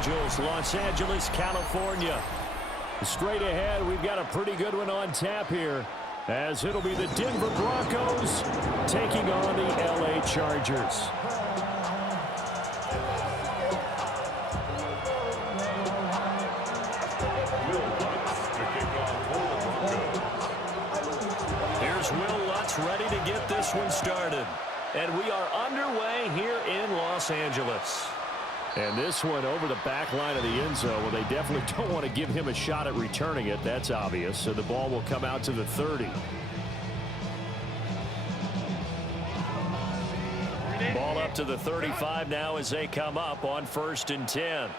Angels, Los Angeles, California. Straight ahead, we've got a pretty good one on tap here, as it'll be the Denver Broncos taking on the LA Chargers. Here's Will Lutz ready to get this one started. And we are underway here in Los Angeles. And this one over the back line of the end zone. Well, they definitely don't want to give him a shot at returning it. That's obvious. So the ball will come out to the 30. Ball up to the 35 now as they come up on 1st and 10.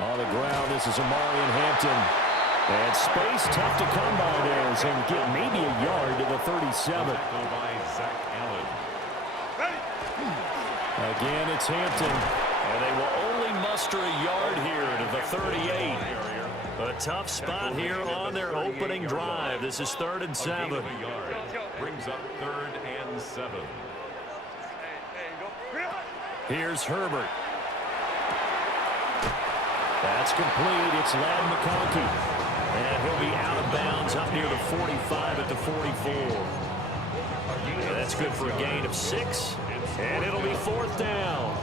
On the ground, this is Amari and Hampton. And space tough to come by there as they get maybe a yard to the 37. Again, it's Hampton, and they will only muster a yard here to the 38. A tough spot here on their opening drive. This is 3rd and 7. Brings up 3rd and 7. Here's Herbert. That's complete. It's Ladd McConkey. And he'll be out of bounds up near the 45 at the 44. That's good for a gain of 6. And it'll be 4th down.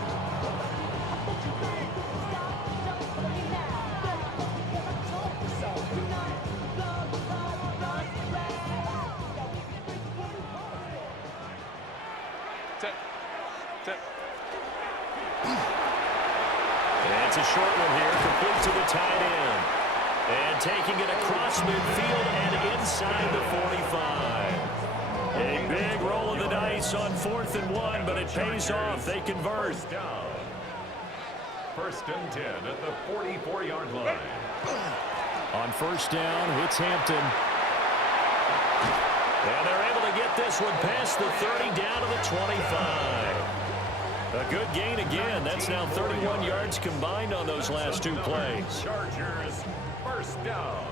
And it's a short one here, complete to the tight end. And taking it across midfield and inside the 45. A big roll of the dice on 4th and 1, but it pays off. They convert. 1st and 10 at the 44-yard line. On 1st down, it's Hampton. And they're able to get this one past the 30 down to the 25. A good gain again. That's now 31 yards combined on those last 2 plays. Chargers, 1st down.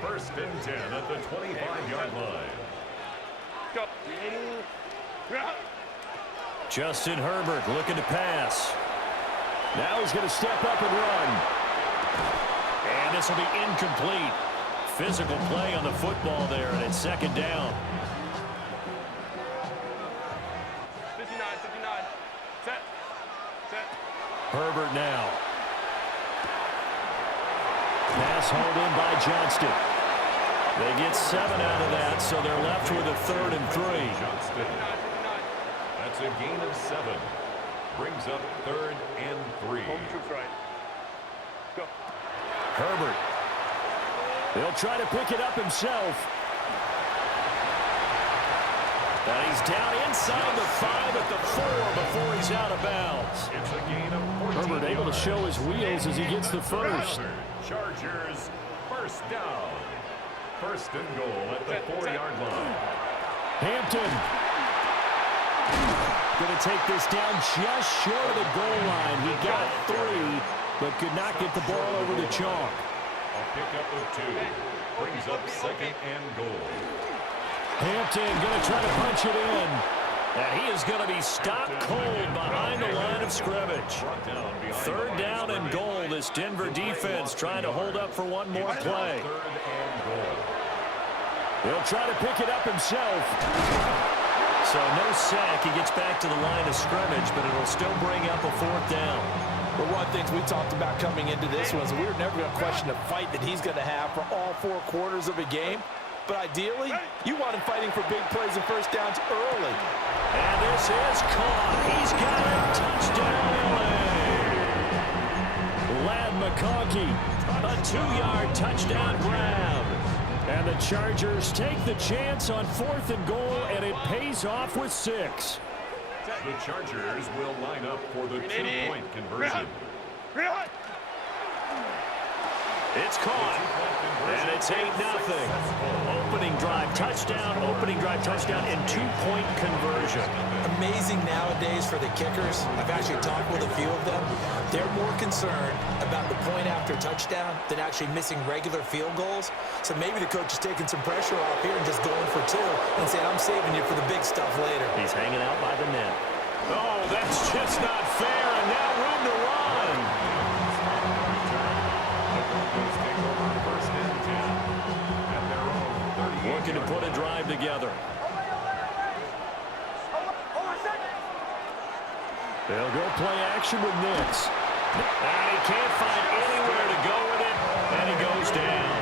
1st and 10 at the 25-yard line. Justin Herbert looking to pass. Now he's going to step up and run. And this will be incomplete. Physical play on the football there, and it's 2nd down. 59. Set. Herbert now. Pass hauled in by Johnston. They get 7 out of that, so they're left with a 3rd and 3. Johnston. That's a gain of 7. Brings up 3rd and 3. Home troops right. Go. Herbert. He'll try to pick it up himself. And he's down inside the 5 at the 4 before he's out of bounds. It's a gain of 14 Herbert able to show his wheels as he gets the first. Chargers, 1st down. 1st and goal at the 4-yard line. Hampton. Going to take this down just short of the goal line. He got 3, but could not get the ball over the chalk. A pickup of 2. Brings up 2nd and goal. Hampton going to try to punch it in. And he is going to be stopped cold behind the line of scrimmage. 3rd down and goal. This Denver defense trying to hold up for one more play. 3rd and goal. He'll try to pick it up himself. So no sack. He gets back to the line of scrimmage, but it'll still bring up a 4th down. But one of the things we talked about coming into this was we were never going to question the fight that he's going to have for all 4 quarters of a game. But ideally, you want him fighting for big plays and 1st downs early. And this is caught. He's got it. Touchdown, LA. Ladd McConkey, a 2-yard touchdown grab. And the Chargers take the chance on 4th and goal, and it pays off with 6. The Chargers will line up for the 2-point conversion. It's caught, and it's 8-0. Opening drive touchdown, and 2-point conversion. Amazing nowadays for the kickers. I've actually talked with a few of them. They're more concerned about the point after touchdown than actually missing regular field goals. So maybe the coach is taking some pressure off here and just going for 2 and saying, I'm saving you for the big stuff later. He's hanging out by the net. Oh, that's just not fair, and now room to run. Looking to put a drive together. They'll go play action with Nix. And he can't find anywhere to go with it, and he goes down.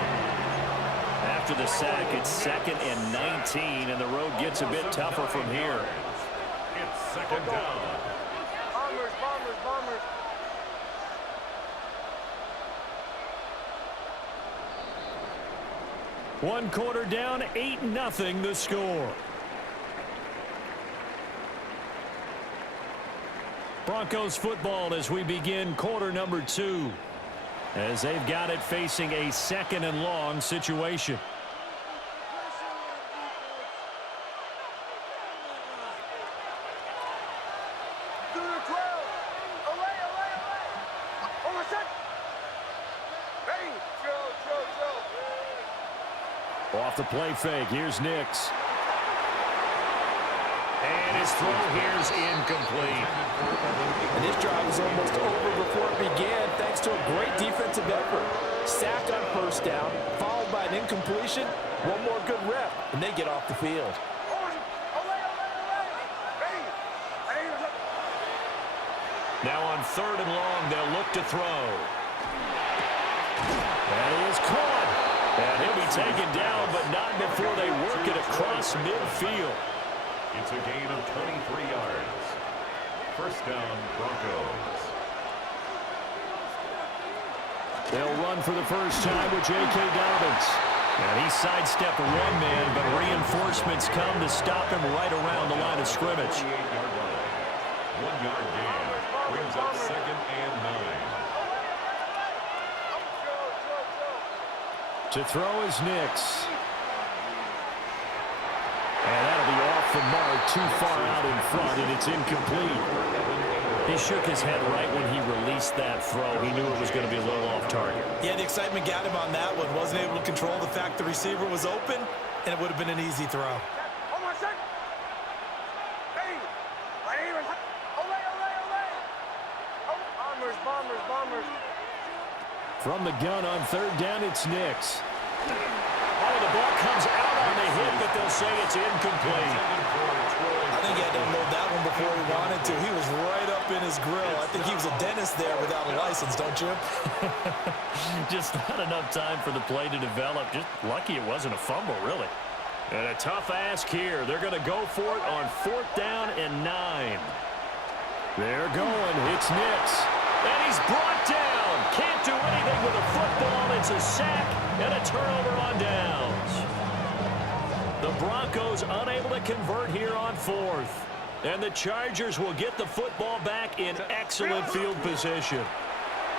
After the sack, it's 2nd and 19, and the road gets a bit tougher from here. It's 2nd down. Bombers, bombers, bombers. One quarter down, 8-0 the score. Broncos football as we begin quarter number 2. As they've got it facing a 2nd and long situation. Off the play fake, here's Nix. And his throw here's incomplete. And this drive was almost over before it began thanks to a great defensive effort. Sack on 1st down, followed by an incompletion. One more good rep, and they get off the field. Now on 3rd and long, they'll look to throw. And he is caught. And he'll be taken down, but not before they work it across midfield. It's a gain of 23 yards. 1st down, Broncos. They'll run for the first time with J.K. Dobbins. And he sidestepped one man, but reinforcements come to stop him right around the line of scrimmage. 48-yard line. 1 yard gain. Brings up 2nd and 9. To throw is Nix. And that'll be off the mark, too far out in front, and it's incomplete. He shook his head right when he released that throw. He knew it was going to be a little off target. Yeah, the excitement got him on that one. Wasn't able to control the fact the receiver was open, and it would have been an easy throw. Bombers, bombers, bombers. From the gun on 3rd down, it's Nix. Oh, the ball comes out on the hit, but they'll say it's incomplete. I think he had to unload that one before he wanted to. He was right up in his grill. I think he was a dentist there without a license, don't you? Just not enough time for the play to develop. Just lucky it wasn't a fumble, really. And a tough ask here. They're going to go for it on 4th down and 9. They're going. It's Nix. And he's brought down. Can't do anything with a football. It's a sack and a turnover on downs. The Broncos unable to convert here on 4th. And the Chargers will get the football back in excellent field position.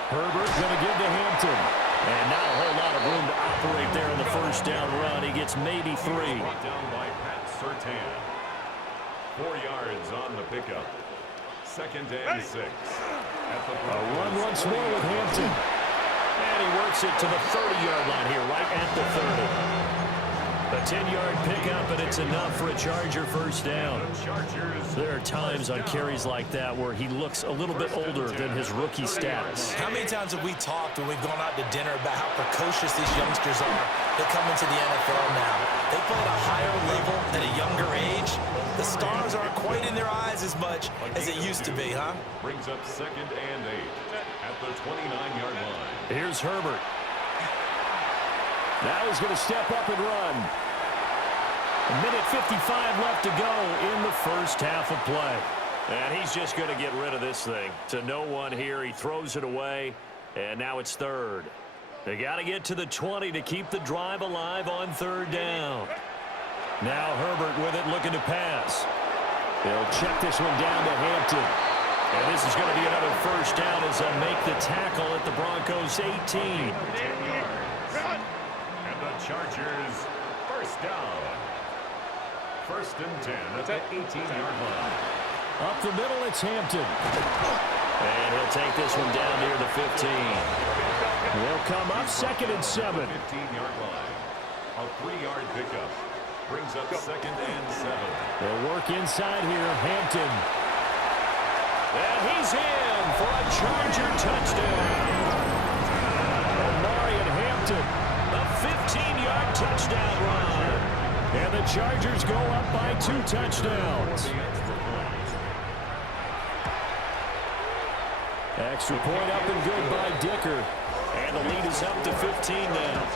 Herbert going to give to Hampton. And not a whole lot of room to operate there on the 1st down run. He gets maybe 3. Brought down by Pat Surtain. 4 yards on the pickup. 2nd and 6. A run once more with Hampton. And he works it to the 30-yard line here, right at the 30. A 10-yard pickup, and it's enough for a Charger 1st down. There are times on carries like that where he looks a little bit older than his rookie status. How many times have we talked when we've gone out to dinner about how precocious these youngsters are? They come into the NFL now. They play at a higher level at a younger age. The stars aren't quite in their eyes as much as it used to be, huh? Brings up 2nd and 8 at the 29-yard line. Here's Herbert. Now he's going to step up and run. A minute 55 left to go in the 1st half of play. And he's just going to get rid of this thing. To no one here. He throws it away. And now it's 3rd. They got to get to the 20 to keep the drive alive on 3rd down. Now Herbert with it, looking to pass. They'll check this one down to Hampton. And this is going to be another 1st down as they'll make the tackle at the Broncos 18. 10 yards. And the Chargers 1st down. 1st and 10 at the 18-yard line. Up the middle, it's Hampton. And he'll take this one down near the 15. They'll come up 2nd and 7. 15-yard line. A 3-yard pickup. Brings up 2nd and 7. They'll work inside here. Hampton. And he's in for a Charger touchdown. Marion Hampton, a 15-yard touchdown run. And the Chargers go up by 2 touchdowns. Extra point up and good by Dicker. And the lead is up to 15 now.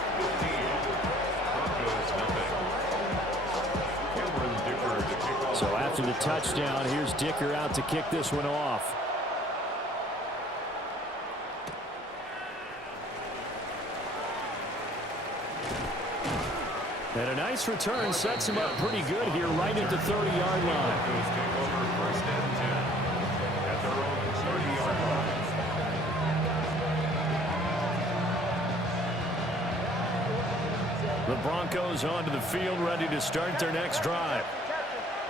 So after the touchdown, here's Dicker out to kick this one off. And a nice return sets him up pretty good here right at the 30-yard line. The Broncos onto the field, ready to start their next drive.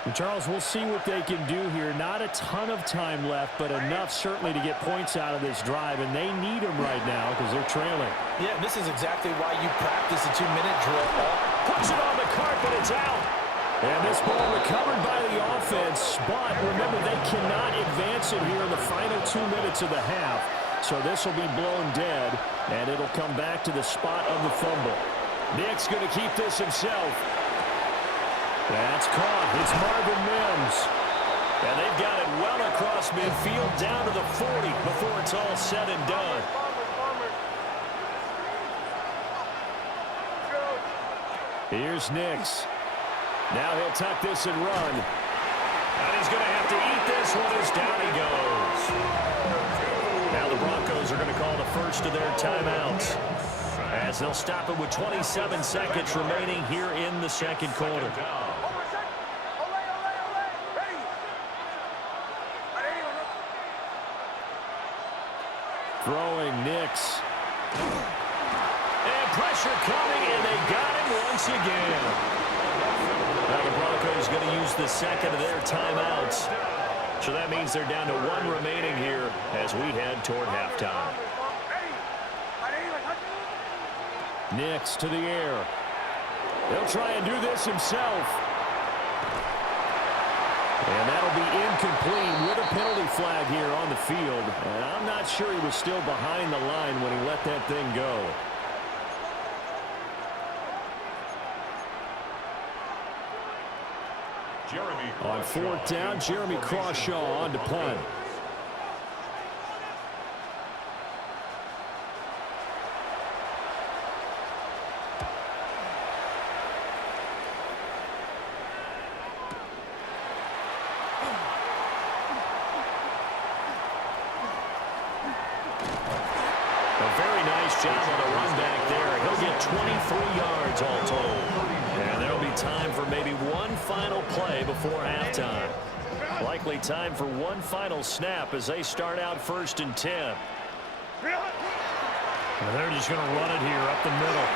And Charles, we'll see what they can do here. Not a ton of time left, but enough certainly to get points out of this drive, and they need them right now because they're trailing. Yeah, this is exactly why you practice a 2-minute drill. Puts it on the carpet, it's out. And this ball recovered by the offense, but remember, they cannot advance it here in the final 2 minutes of the half. So this will be blown dead, and it'll come back to the spot of the fumble. Nick's going to keep this himself. That's caught. It's Marvin Mims. And they've got it well across midfield down to the 40 before it's all said and done. Here's Nix. Now he'll tuck this and run. And he's going to have to eat this one as down he goes. Now the Broncos are going to call the first of their timeouts, as they'll stop it with 27 seconds remaining here in the second quarter. Throwing Nix. And pressure coming, and they got him once again. Now the Broncos going to use the second of their timeouts. So that means they're down to 1 remaining here as we head toward halftime. Nix to the air. He'll try and do this himself. And that'll be incomplete with a penalty flag here on the field. And I'm not sure he was still behind the line when he let that thing go. On 4th down, Jeremy Crawshaw on to punt. Job on the run back there. He'll get 23 yards all told. And there'll be time for maybe one final play before halftime. Likely time for one final snap as they start out 1st and 10. And they're just going to run it here up the middle.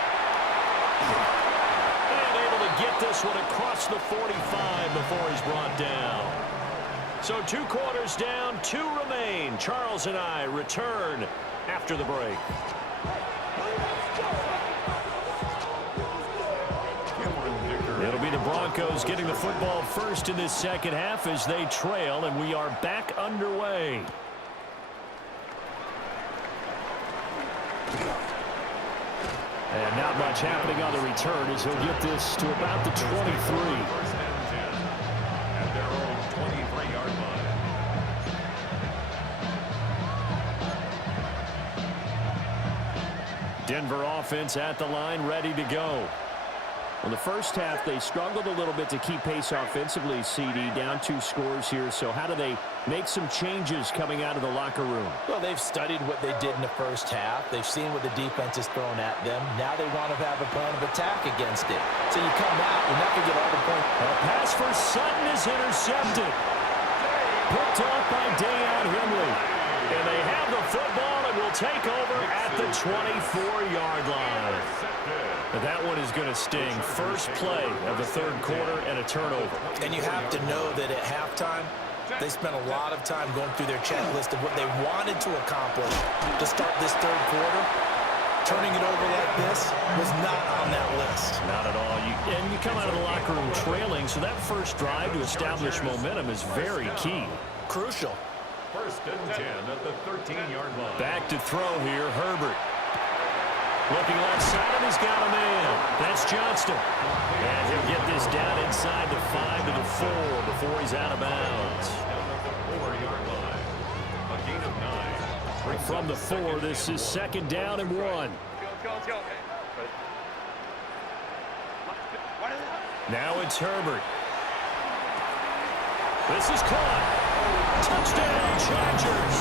And able to get this one across the 45 before he's brought down. So 2 quarters down, 2 remain. Charles and I return after the break. It'll be the Broncos getting the football first in this second half as they trail, and we are back underway. And not much happening on the return as he'll get this to about the 23. At their own 23-yard line. Denver offense at the line, ready to go. In the first half, they struggled a little bit to keep pace offensively, CD, down 2 scores here. So how do they make some changes coming out of the locker room? Well, they've studied what they did in the first half. They've seen what the defense has thrown at them. Now they want to have a plan of attack against it. So you come out, you're not going to get all the points. A pass for Sutton is intercepted. Picked off by Dayon Henley. And they have the football and will take over at the 24-yard line. But that one is going to sting. First play of the 3rd quarter and a turnover. And you have to know that at halftime, they spent a lot of time going through their checklist of what they wanted to accomplish to start this 3rd quarter. Turning it over like this was not on that list. Not at all. And you come out of the locker room trailing, so that first drive to establish momentum is very key. Crucial. First and 10 at the 13-yard line. Back to throw here, Herbert. Looking onside him, he's got a man. That's Johnston. And he'll get this down inside the 5 to the 4 before he's out of bounds. Down at the 4-yard line. A gain of 9. From the 4, this is second down and 1. Now it's Herbert. This is caught. Touchdown, Chargers.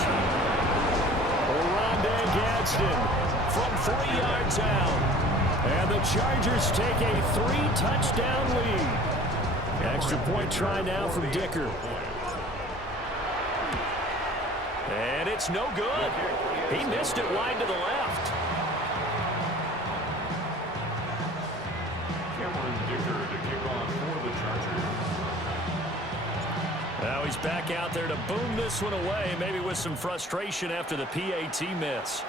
Oronde Gadsden from 3 yards out. And the Chargers take a 3-touchdown lead. Extra point try now from Dicker. And it's no good. He missed it wide to the left. Now he's back out there to boom this one away, maybe with some frustration after the PAT miss.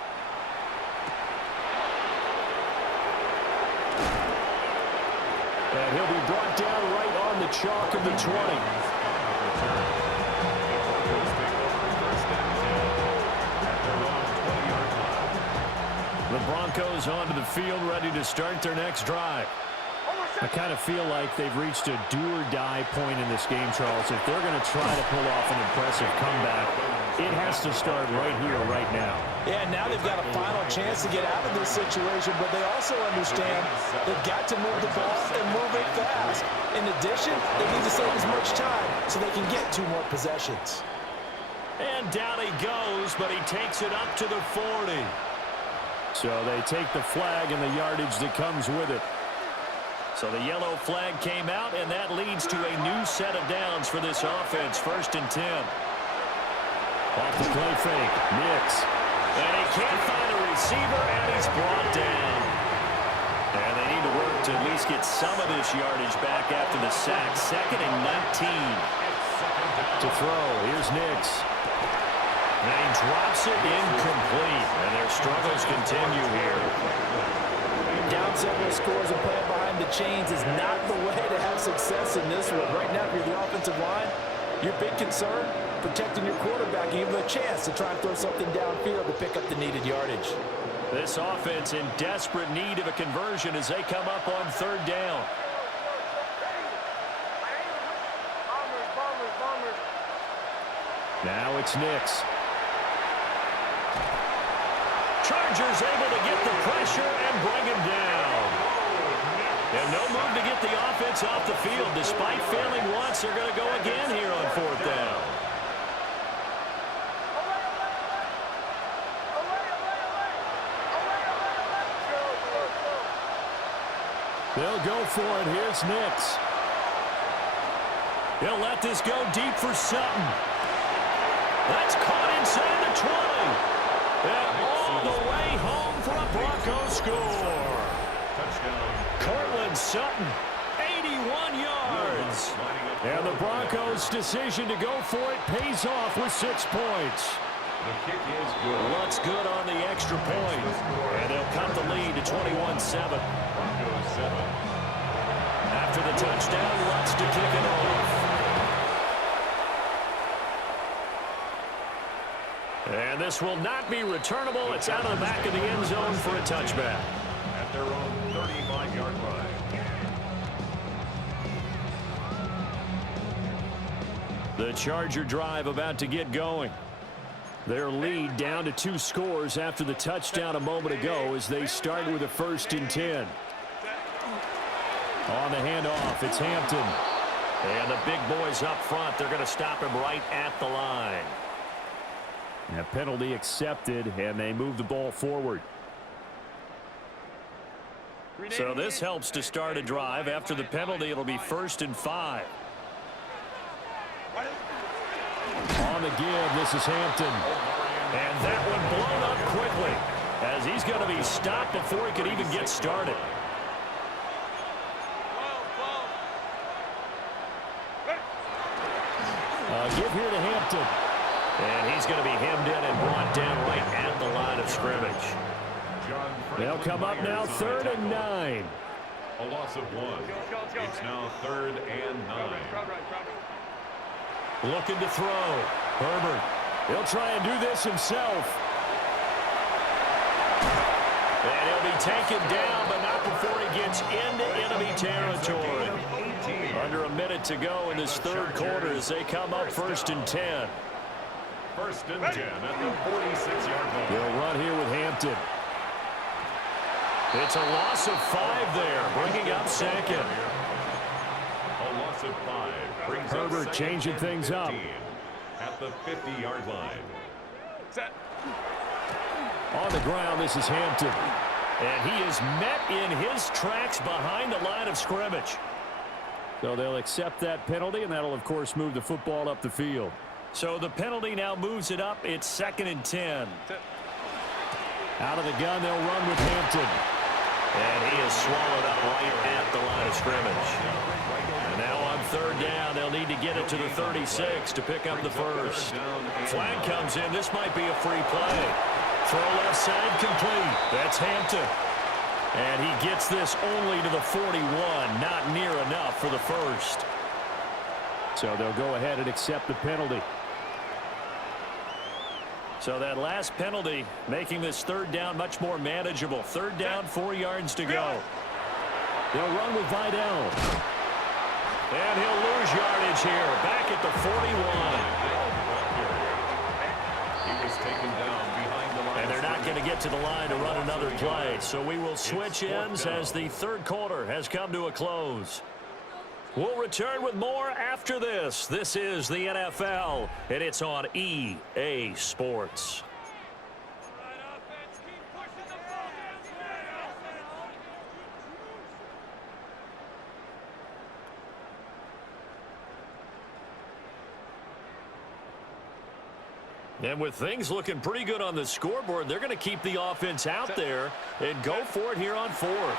And he'll be brought down right on the chalk of the 20. The Broncos onto the field, ready to start their next drive. I kind of feel like they've reached a do-or-die point in this game, Charles. If they're going to try to pull off an impressive comeback, it has to start right here, right now. Yeah, now they've got a final chance to get out of this situation, but they also understand they've got to move the ball and move it fast. In addition, they need to save as much time so they can get 2 more possessions. And down he goes, but he takes it up to the 40. So they take the flag and the yardage that comes with it. So the yellow flag came out, and that leads to a new set of downs for this offense. First and 10. Off the play fake. Nix. And he can't find a receiver, and he's brought down. And they need to work to at least get some of this yardage back after the sack. Second and 19. To throw. Here's Nix. And he drops it incomplete. And their struggles continue here. Down several scores and playing behind the chains is not the way to have success in this one. Right now, if you're the offensive line, your big concern, protecting your quarterback and give him a chance to try and throw something downfield to pick up the needed yardage. This offense in desperate need of a conversion as they come up on 3rd down. Now it's Nix. Chargers able to get the pressure and bring him down. And no move to get the offense off the field. Despite failing once, they're going to go again here on 4th down. They'll go for it. Here's Nix. He'll let this go deep for Sutton. That's caught inside the 20. And all the way home for a Broncos score. Touchdown. Cortland Sutton, 81 yards. And the Broncos' decision to go for it pays off with 6 points. The kick is good. What's good on the extra point? And they'll cut the lead to 21-7. Broncos 7. After the touchdown, Lutz to kick it off. And this will not be returnable. It's out of the back of the end zone for a touchback. At their own 35-yard line. The Charger drive about to get going. Their lead down to 2 scores after the touchdown a moment ago as they start with a 1st and 10. On the handoff, it's Hampton. And the big boys up front, they're going to stop him right at the line. A penalty accepted, and they move the ball forward. So this helps to start a drive. After the penalty, it'll be 1st and 5. On the give, this is Hampton. And that one blown up quickly as he's going to be stopped before he could even get started. Give here to Hampton. And he's going to be hemmed in and brought down right at the line of scrimmage. They'll come up now 3rd and 9. A loss of 1. It's now 3rd and 9. Looking to throw. Herbert. He'll try and do this himself. And he'll be taken down, but not before he gets into enemy territory. Under a minute to go in this third quarter as they come up 1st and 10. 1st and 10 at the 46-yard line. They'll run here with Hampton. It's a loss of 5 there, bringing up 2nd. A loss of 5 brings Herbert changing things up. At the 50-yard line. Set. On the ground, this is Hampton. And he is met in his tracks behind the line of scrimmage. So they'll accept that penalty, and that'll, of course, move the football up the field. So the penalty now moves it up. It's 2nd and 10. Out of the gun, they'll run with Hampton. And he is swallowed up right at the line of scrimmage. And now on 3rd down, they'll need to get it to the 36 to pick up the first. Flag comes in. This might be a free play. Throw left side complete. That's Hampton. And he gets this only to the 41. Not near enough for the first. So they'll go ahead and accept the penalty. So that last penalty making this 3rd down much more manageable. 3rd down, 4 yards to go. They'll run with Vidal. And he'll lose yardage here. Back at the 41. He was taken down behind the line. And they're not going to get to the line to run another play. So we will switch ends as the third quarter has come to a close. We'll return with more after this. This is the NFL, and it's on EA Sports. And with things looking pretty good on the scoreboard, they're going to keep the offense out there and go for it here on 4th.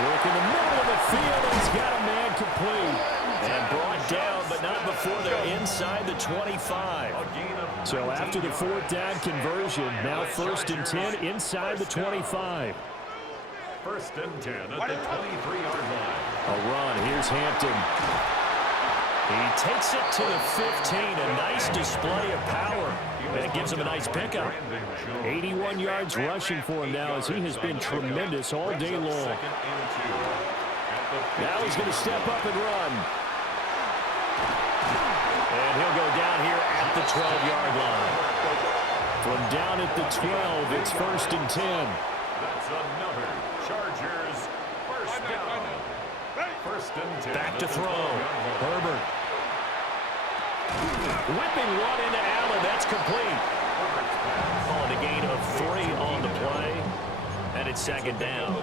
Work in the middle of the field, and he's got a man complete. And brought down, but not before they're inside the 25. So after the 4th down conversion, now 1st and 10 inside the 25. 1st and 10 at the 23-yard line. A run, here's Hampton. He takes it to the 15, a nice display of power. And it gives him a nice pickup. 81 yards rushing for him now as he has been tremendous all day long. Now he's going to step up and run. And he'll go down here at the 12-yard line. From down at the 12, it's 1st and 10. That's another Chargers 1st down. 1st and 10. Back to throw. Herbert. Whipping one into Allen. That's complete. Calling a gain of 3 on the play. And it's 2nd down.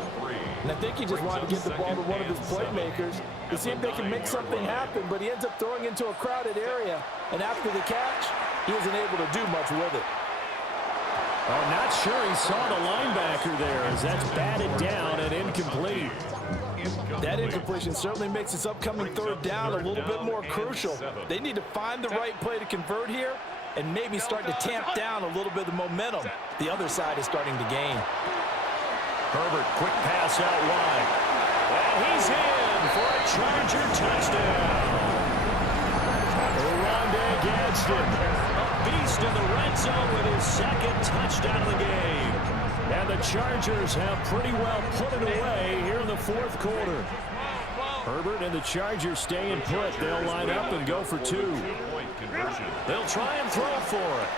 And I think he just wanted to get the ball to one of his playmakers to see if they can make something happen, but he ends up throwing into a crowded area. And after the catch, he wasn't able to do much with it. I'm not sure he saw the linebacker there as that's batted down and incomplete. That incompletion certainly makes this upcoming 3rd down a little bit more crucial. They need to find the right play to convert here and maybe start to tamp down a little bit of the momentum the other side is starting to gain. Herbert, quick pass out wide. And he's in for a Charger touchdown. Rondé Gadsden, a beast in the red zone with his 2nd touchdown of the game. And the Chargers have pretty well put it away here in the 4th quarter. Herbert and the Chargers staying put. They'll line up and go for 2. They'll try and throw for it.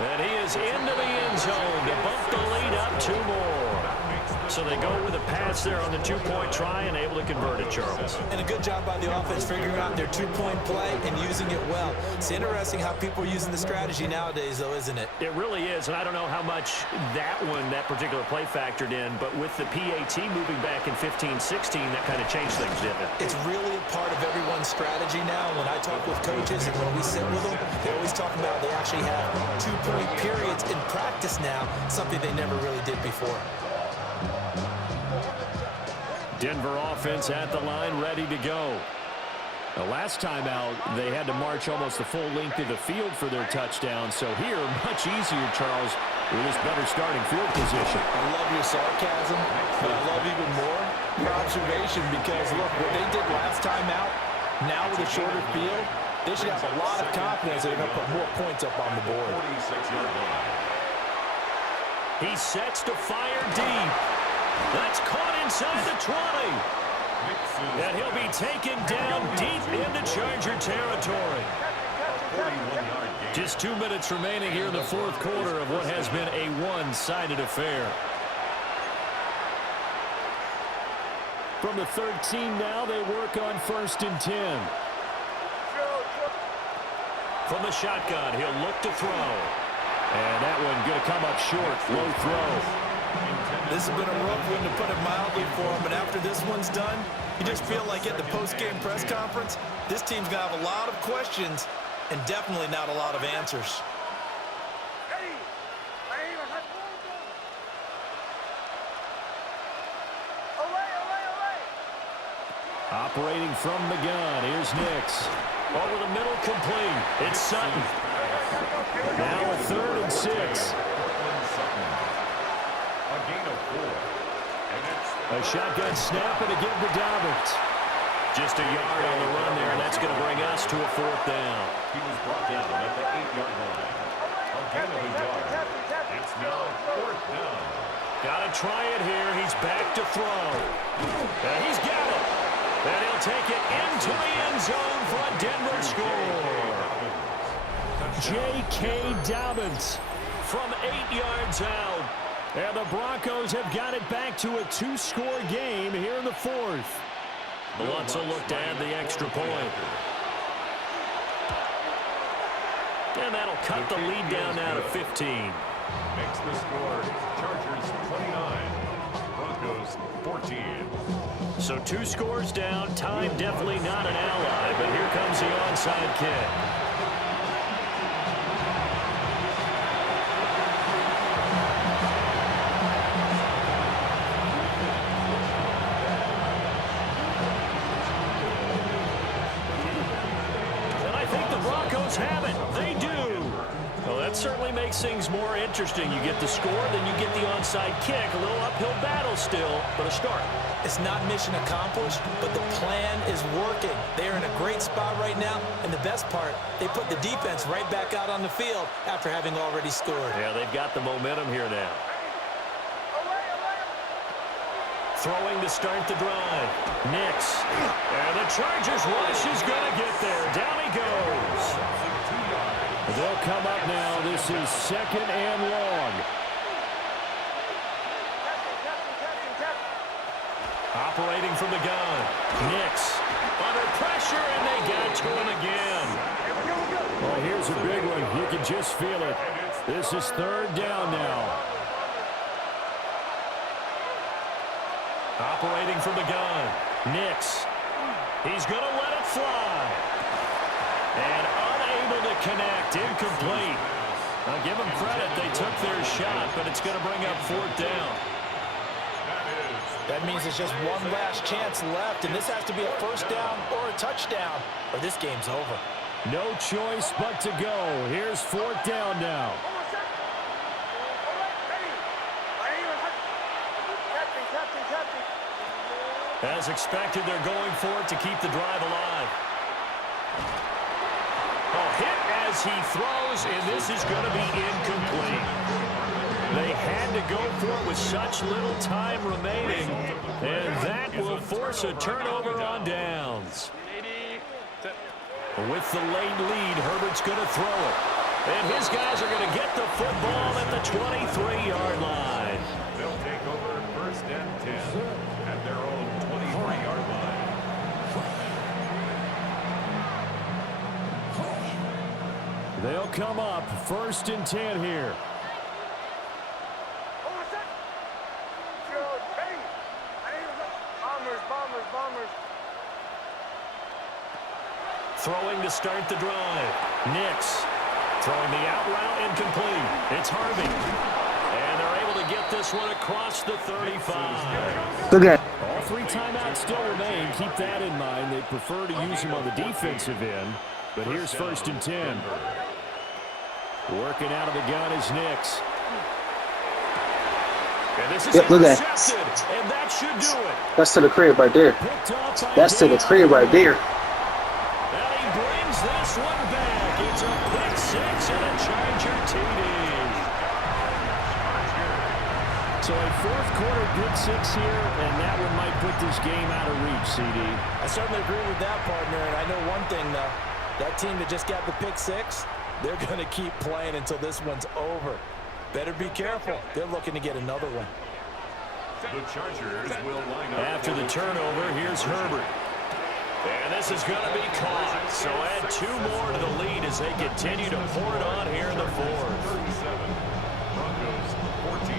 And he is into the end zone to bump the lead up 2 more. So they go with a pass there on the 2-point try and able to convert it, Charles. And a good job by the offense figuring out their 2-point play and using it well. It's interesting how people are using the strategy nowadays, though, isn't it? It really is, and I don't know how much that particular play factored in, but with the PAT moving back in 15-16, that kind of changed things, didn't it? It's really a part of everyone's strategy now. When I talk with coaches and when we sit with them, they always talk about they actually have 2-point periods in practice now, something they never really did before. Denver offense at the line, ready to go. The last time out, they had to march almost the full length of the field for their touchdown. So here, much easier, Charles, with this better starting field position. I love your sarcasm, but I love even more your observation because, look, what they did last time out, now with a shorter field, They should have a lot of confidence they're going to put more points up on the board. 46-yard line. He sets to fire deep. That's caught inside the 20. And he'll be taken down deep into Charger territory. Just 2 minutes remaining here in the fourth quarter of what has been a one-sided affair. From the 13 now, they work on 1st and 10. From the shotgun, he'll look to throw. And that one going to come up short. Low throw. This has been a rough one, to put it mildly, for him. But after this one's done, you just feel like at the post-game press conference, this team's going to have a lot of questions and definitely not a lot of answers. Operating from the gun, here's Nix. Over the middle, complete. It's Sutton. Now a 3rd and 6. A gain of 4. A shotgun snap and a give to Dobbins. Just a yard on the run there, and that's going to bring us to a 4th down. He was brought down at the 8-yard line. A gain of a yard. It's now 4th down. Got to try it here. He's back to throw. And he's got it. And he'll take it into the end zone for a Denver score. J.K. Dobbins from 8 yards out. And the Broncos have got it back to a 2-score game here in the 4th. Lutz will look to add the extra point. And that'll cut the lead down now to 15. Makes the score Chargers 29, Broncos 14. So 2 scores down. Time definitely not an ally, but here comes the onside kick. Have it. They do. Well, that certainly makes things more interesting. You get the score, then you get the onside kick. A little uphill battle still, but a start. It's not mission accomplished, but the plan is working. They're in a great spot right now, and the best part, they put the defense right back out on the field after having already scored. Yeah, they've got the momentum here now. Throwing to start the drive. Nix. And the Chargers rush is going to get there. Down he goes. They'll come up now. This is 2nd and long. Operating from the gun. Nix. Under pressure, and they got to him again. Well, here's a big one. You can just feel it. This is 3rd down now. Operating from the gun. Nix. He's going to let it fly. And unable to connect. Incomplete. I'll give them credit. They took their shot, but it's going to bring up 4th down. That means it's just one last chance left, and this has to be a 1st down or a touchdown, or this game's over. No choice but to go. Here's 4th down now. As expected, they're going for it to keep the drive alive. A hit as he throws, and this is going to be incomplete. They had to go for it with such little time remaining, and that will force a turnover on downs. With the late lead, Herbert's going to throw it. And his guys are going to get the football at the 23-yard line. They'll take over 1st and 10 at their own 23-yard line. They'll come up 1st and 10 here. Bombers. Throwing to start the drive. Nix. Throwing the out route, incomplete. It's Harvey. And they're able to get this one across the 35. Good game. All 3 timeouts still remain. Keep that in mind. They prefer to use them on the defensive end. But here's 1st and 10. Working out of the gun is Nix. And this is look at intercepted. And that should do it. That's to the crib right there. Picked off by That's to the crib right there. And he brings this this one back. It's a pick six and a Charger TD. So a fourth quarter pick six here, and that one might put this game out of reach, CD. I certainly agree with that, partner, and I know one thing, though. That team that just got the pick six, they're going to keep playing until this one's over. Better be careful. They're looking to get another one. The Chargers will line up. After the turnover, here's Herbert. And this is going to be caught. So add two more to the lead as they continue to pour it on here in the fourth. 37. Broncos 14.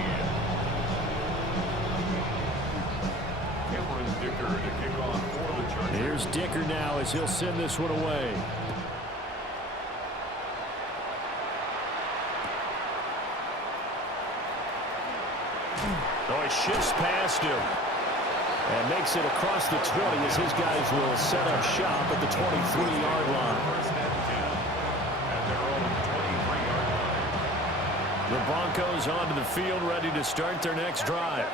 Cameron Dicker to kick off for the Chargers. Here's Dicker now as he'll send this one away. Oh, he shifts past him. And makes it across the 20 as his guys will set up shop at the 23-yard line. First and 10 at their own 23-yard line. The Broncos onto the field ready to start their next drive.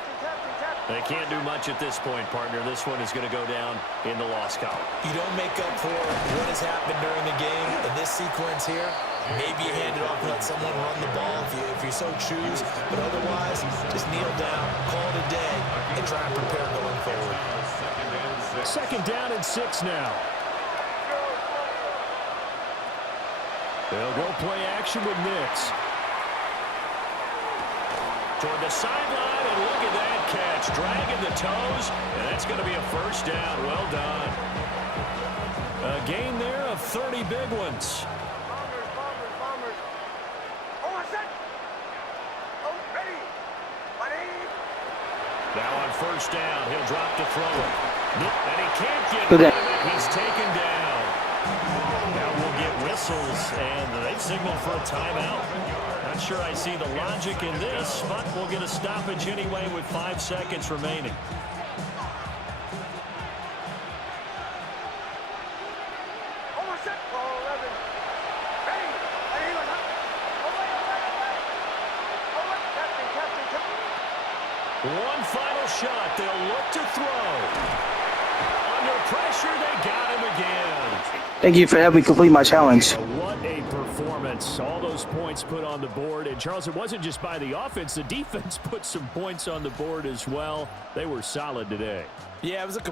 They can't do much at this point, partner. This one is going to go down in the loss column. You don't make up for what has happened during the game. In this sequence here, maybe you hand it off and let someone run the ball if you so choose. But otherwise, just kneel down, call it a day, and try and prepare going forward. Second down and 6 now. They'll go play action with Nix. Toward the sideline, and look at that catch. Dragging the toes, and that's going to be a first down. Well done. A gain there of 30 big ones. Bombers, bombers, bombers. Oh, set. Oh, ready. Buddy. Now on first down, he'll drop to throw it. And he can't get rid of it. He's taken down. Now we'll get whistles, and they signal for a timeout. Not sure I see the logic in this, but we'll get a stoppage anyway with 5 seconds remaining. Oh, set. Oh, 11. Ready. Ready. Oh, captain. One final shot. They'll look to throw. Under pressure, they got him again. Thank you for helping me complete my challenge. What a performance. All those points put on the board. And, Charles, it wasn't just by the offense. The defense put some points on the board as well. They were solid today. Yeah, it was a